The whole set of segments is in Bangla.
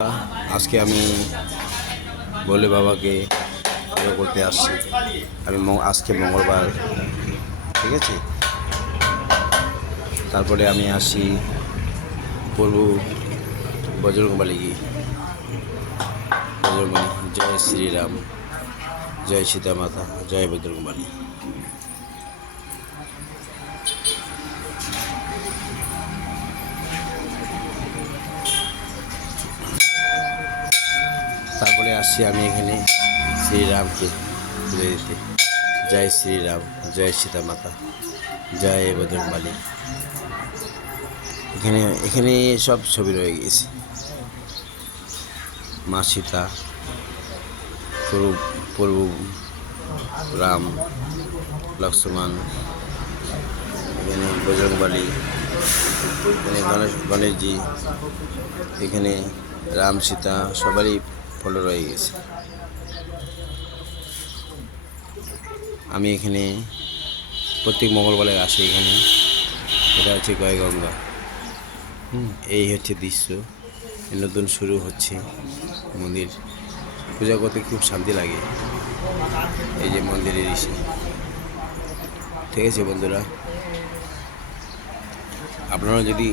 আজকে আমি ভোলে বাবাকে পুজো করতে আসছি। আমি আজকে মঙ্গলবার, ঠিক আছে। তারপরে আমি আসি প্রভু বজরংবলী কি বজরংবলী, জয় শ্রীরাম, জয় সীতা মাতা, জয় বজরংবলী। তারপরে আসছি আমি এখানে শ্রীরামকে তুলে দিতে। জয় শ্রীরাম, জয় সীতা মাতা, জয় বজরংবলী। এখানে এখানে সব ছবি রয়ে গেছে। মা সীতা, প্রভু রাম, লক্ষ্মণ, এখানে বজরংবলী, এখানে গণেশজি, এখানে রাম সীতা সবারই ফটো রয়ে গেছে। আমি এখানে প্রত্যেক মঙ্গলবারে আসি এখানে। এটা হচ্ছে গঙ্গা। এই হচ্ছে দৃশ্য। নতুন শুরু হচ্ছে মন্দির। পূজা করতে খুব শান্তি লাগে। এই যে মন্দিরের এসে, ঠিক আছে বন্ধুরা, আপনারা যদি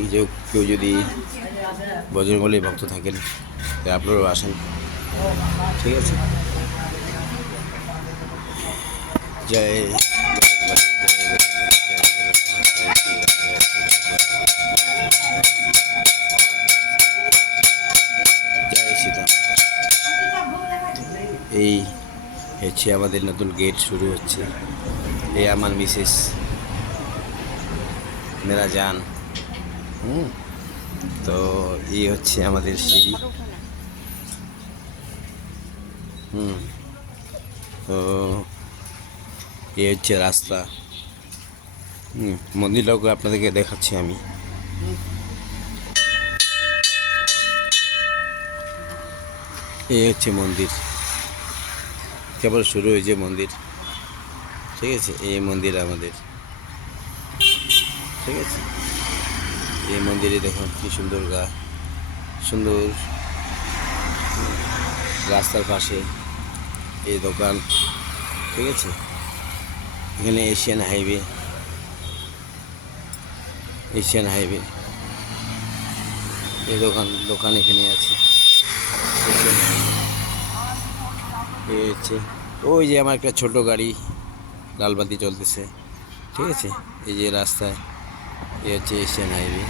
কেউ যদি বজরংবলী ভক্ত থাকেন তাই আপনারাও আসেন, ঠিক আছে। জয় সীতা। এই হচ্ছে আমাদের নতুন গেট শুরু হচ্ছে। এই আমার মিসেস, মেরা জান। তো এই হচ্ছে আমাদের সিঁড়ি। তো এই হচ্ছে রাস্তা। মন্দিরটাকে আপনাদেরকে দেখাচ্ছি আমি। এই হচ্ছে মন্দির, কেবল শুরু হয়েছে মন্দির, ঠিক আছে। এই মন্দির আমাদের, ঠিক আছে। এই মন্দিরে দেখুন কি সুন্দর সুন্দর রাস্তার পাশে এই দোকান, ঠিক আছে। এখানে এশিয়ান হাইওয়ে, এই দোকান এখানে আছে। এই হচ্ছে ওই যে আমার একটা ছোট গাড়ি লালবাতি চলতেছে, ঠিক আছে। এই যে রাস্তায় এই হচ্ছে এশিয়ান হাইওয়ে।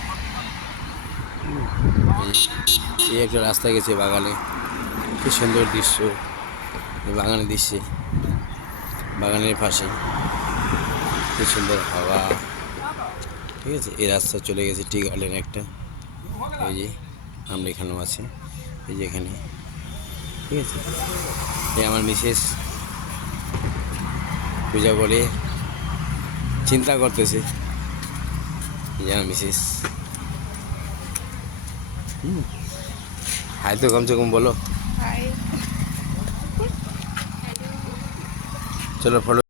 এই একটা রাস্তা গেছে বাগানে, কি সুন্দর দৃশ্য। বাগানের দৃশ্যে, বাগানের পাশে কি সুন্দর হাওয়া, ঠিক আছে। এই রাস্তা চলে গেছে টি গার্ডেন একটা, এই যে আমরা এখানেও আছে, এই যে এখানে, ঠিক আছে। এই আমার মিসেস পূজা করে চিন্তা করতেছে। এই আমার মিসেস, হাই তো কমসে কম বলো। চলো ফটো